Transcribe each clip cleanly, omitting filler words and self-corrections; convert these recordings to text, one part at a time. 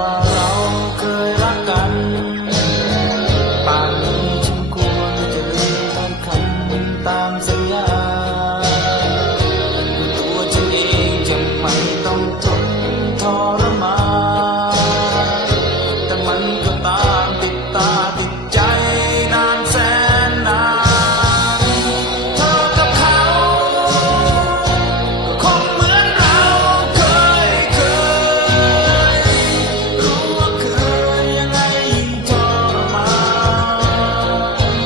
ว่าเราเคยรักกันป่านนี้ฉันควรจะลืมถ้อยคำตามสัญญาตัวฉันเองจะไม่ต้องทนทรมานแต่มันก็ตามติดตาติดใจนานแสนนานเธอกับเขาก็คงเหมือนเราเคยรู้ว่าเคยยังไงยิ่งทรมาน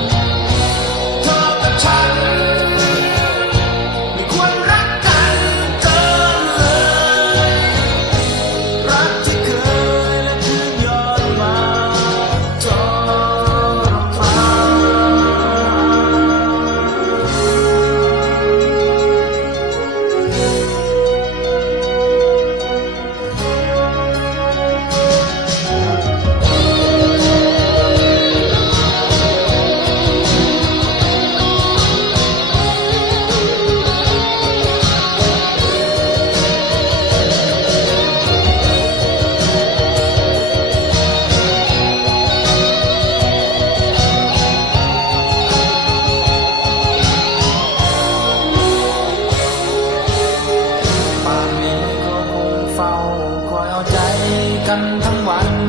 เธอกับฉันไม่ควรรักกันเกินเลยรักที่เคยและคืนย้อนมาทรมานป่านนี้ก็คงเฝ้าคอยเอาใจกันทั้งวัน